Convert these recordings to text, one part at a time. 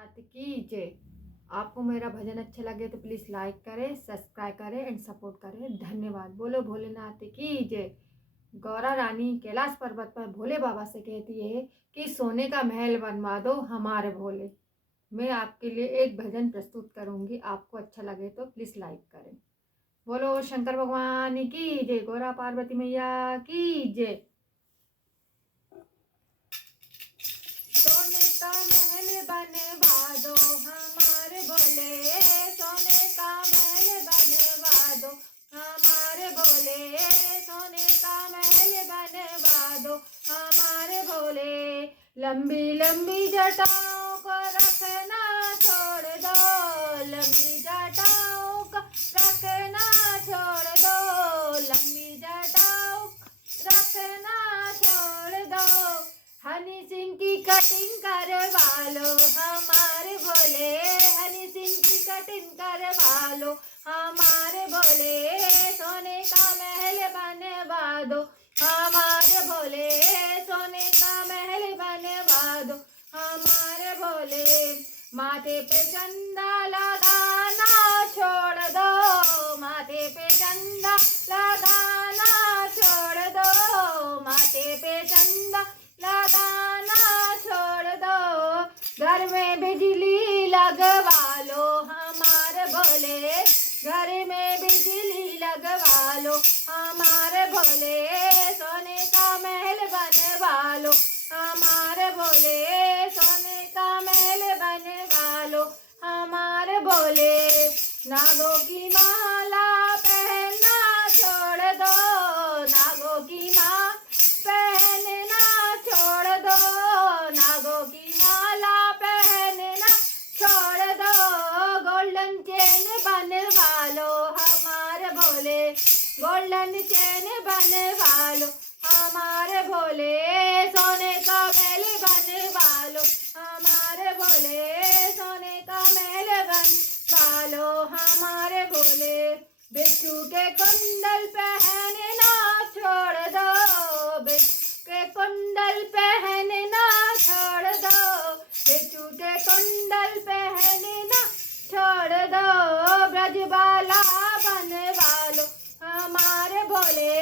भोलेनाथ की जय। आपको मेरा भजन अच्छा लगे तो प्लीज़ लाइक करें, सब्सक्राइब करें एंड सपोर्ट करें। धन्यवाद। बोलो भोलेनाथ की जय। गौरा रानी कैलाश पर्वत पर भोले बाबा से कहती है कि सोने का महल बनवा दो हमारे भोले। मैं आपके लिए एक भजन प्रस्तुत करूंगी, आपको अच्छा लगे तो प्लीज़ लाइक करें। बोलो शंकर भगवान की जय, गौरा पार्वती मैया की जय। सोने का महल बनवा दो हमारे भोले, सोने का महल बनवा दो हमारे भोले, सोने का महल बनवा दो हमारे भोले। लंबी लंबी जटाओं को रखना छोड़ दो, लंबी जटाओं को रखना छोड़ दो, लंबी जटाओं को रखना छोड़ दो। हनी सिंह की कटिंग करवा लो हमारे भोले, हनी सिंह की कटिंग करवा लो हमारे भोले, सोने का महल बनवा दो हमारे भोले, सोने का महल बनवा दो हमारे भोले। माथे पे चंदा लगाना छोड़ दो, माथे पे चंदा लगाना छोड़ दो, माथे पे चंदा लगाना छोड़ दो। घर में बिजली लगवा लो हमारे भोले, घर में बिजली लगवा लो हमारे भोले, सोने का महल बनवा लो हमारे भोले, सोने का महल बनवा लो हमारे भोले। नागों की माला पहनना छोड़ दो, नागों की माला पहनना छोड़ दो, नागों की माला पहनना छोड़ दो। गोल्डन चेन बनवा लो हमारे भोले, गोल्डन चेन बनवा लो हमारे भोले, सोने का महल बनवा लो हमारे भोले, सोने का महल बनवा लो हमारे भोले। बिच्छू के कुंडल पहनना छोड़ दो, बिच्छू के कुंडल पहनना छोड़ दो, बिच्छू के कुंडल पहनना छोड़ दो। ब्रजबाला बनवा लो हमारे भोले,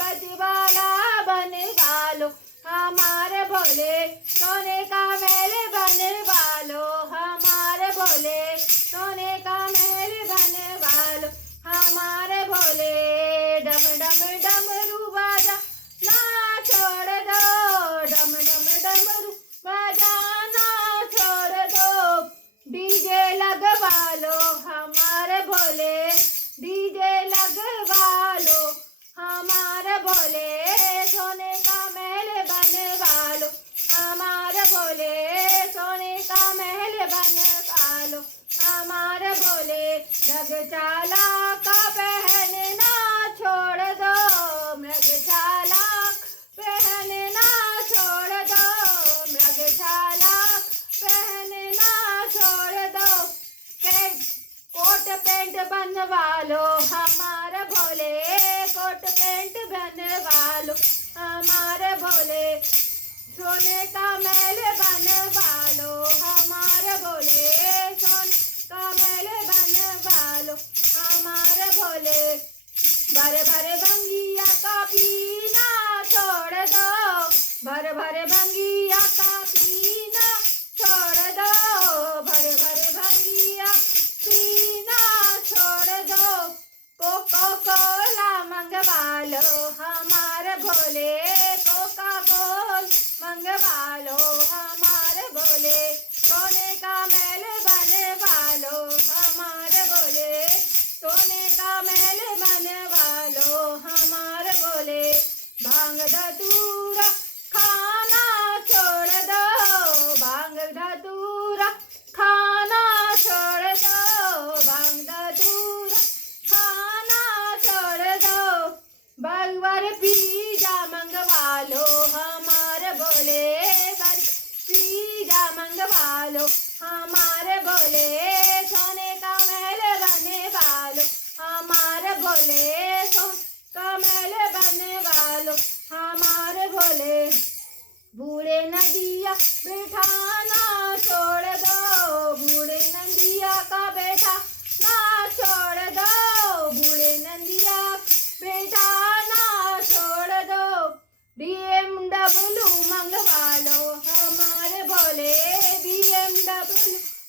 ब्रजबाला बनवा लो हमारे भोले, सोने का महल बनवा लो हमारे भोले, सोने का महल बनवा लो हमारे भोले। डम डम डमरू बाजा ना छोड़ दो, डम डम डमरू बजाना छोड़ दो। डीजे लगवा लो हमारे भोले, डीजे लगवा लो हमारे भोले, सोने का महल बनवा लो हमारे भोले, सोने का महल बनवा लो हमारे भोले। मृगशाला का पहनना छोड़ दो, मृगशाला पहनना छोड़ दो, मृगशाला पहनना छोड़ दो। कोट पैंट बनवा लो हमारे भोले, कोट पैंट बनवा लो हमारे भोले, सोने का महल बनवा लो हमारे भोले, सोने का महल बनवा लो हमारे भोले। भरे भरे भंगिया का पीना छोड़ दो, भरे भरे भंगिया का पीना छोड़ दो, भरे भरे भंगिया पीना छोड़ दो। कोका कोला मंगवा लो हमारे भोले, कोका कोला मंगवा लो हमारे भोले, सोने का महल बनवा लो हमारे भोले, सोने का महल बनवा लो हमारे भोले। भांग धतूरा खाना छोड़ दो, भांग धतूरा खाना छोड़ दो, भांग धतूरा खाना छोड़ दो। बर्गर पिज्जा मंगवा लो हमारे भोले, पिज्जा मंगवा लो हमारे भोले, सोने का महल बनवा लो हमारे भोले, सोने का महल बनवा लो हमारे भोले। बूढ़े नदिया बिठाना छोड़ दो, बोले BMW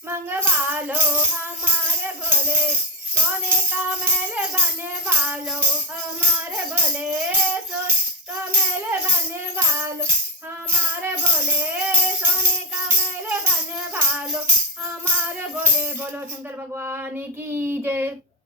मंगवा लो हमारे बोले, सोने का महल बनवा लो हमारे बोले, सोने का महल बनवा लो हमारे बोले, सोने का महल बनवा लो हमारे बोले। बोलो शंकर भगवान की जय।